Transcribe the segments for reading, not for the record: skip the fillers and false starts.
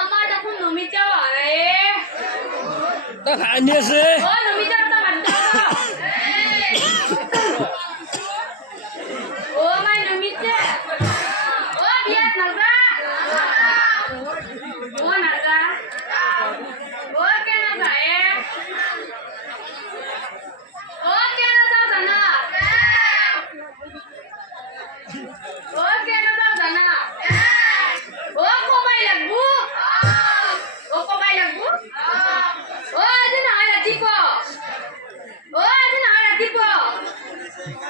আমার এখন নমিতা আরে তা খাইনি আছে ও নমিতা কথা বাদ দাও ও মাই নমিতা ও বিয়াত নাজা ও নাজা ও কেন যায় ও কেন যাও জানা ও কেন যাও জানা ও কমাই লাগবো ও কমাই লাগবো ও আজি না ৰাতিপুৱা ও আজি না ৰাতিপুৱা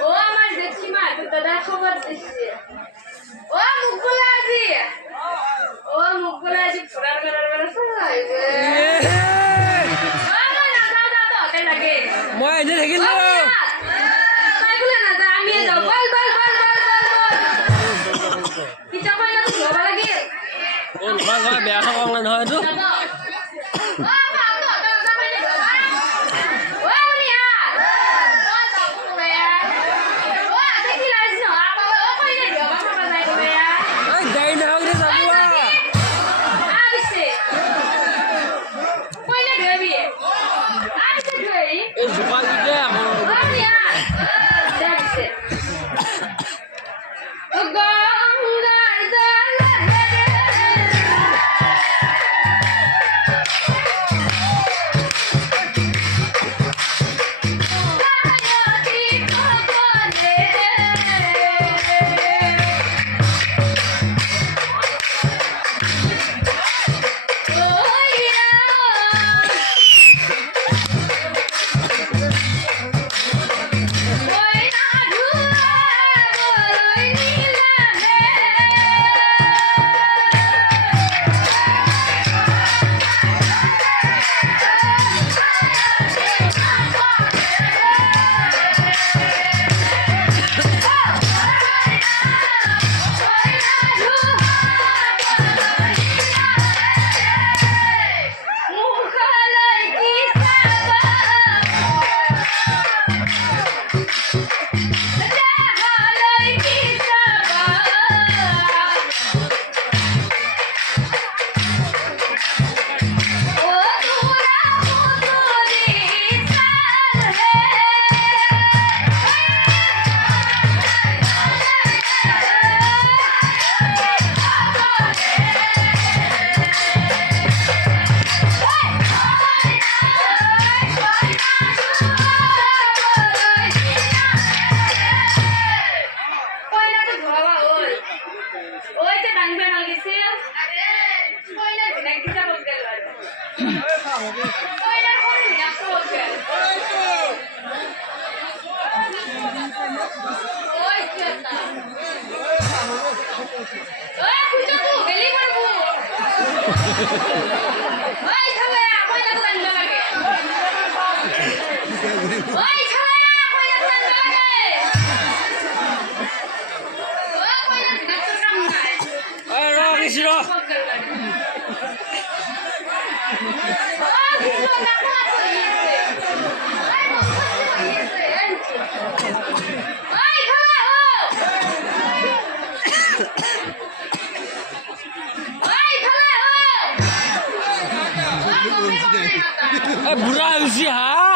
ও আমার জেঠিমা দাদা খবর দিছে ও মুকুলা আজি ও মুকুলা আজি পুরার বেলা সবাইবে ও না যাও যাও তো তে লাগে মই এনে থাকিলো পাইগুলা না যা আমি যাও বল বল বল বল বল কিটা কইলা তো লবা লাগে ও নহয় বেয়া খাব নহয় তো বুঢ়া হৈছে হা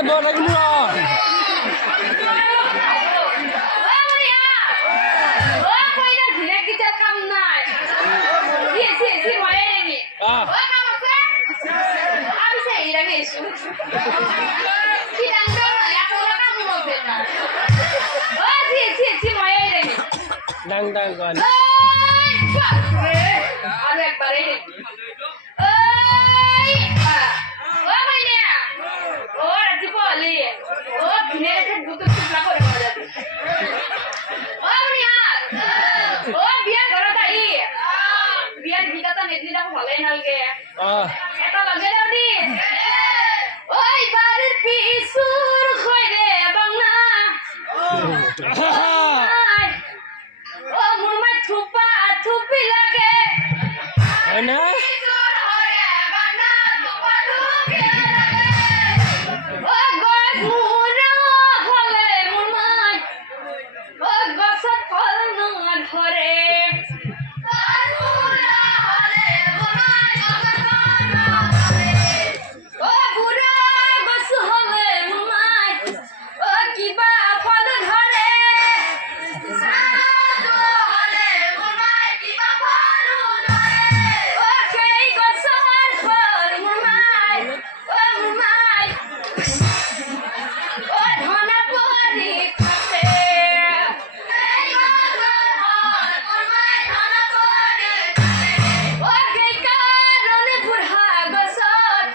Buat lagi murah. Dang kan. Oh, এটা লাগে রে ওই বাড়ির পিছুর খইরে বাংলা ও মুরমাই থুপা থুপি লাগে হয় না পিছুর খইরে বাংলা থুপা থুপি লাগে ও গছ মুরা হলে মুরমাই ও গছত ফল না ধরে ও বুড়া গছ হলে মুরমাই ও কিবা ফল ধরে ও সেই গছৰ ফল মুৰমাই ও মুৰমাই ও ধনা পৰি থাকে ও সেই কাৰণে বুঢ়া গছত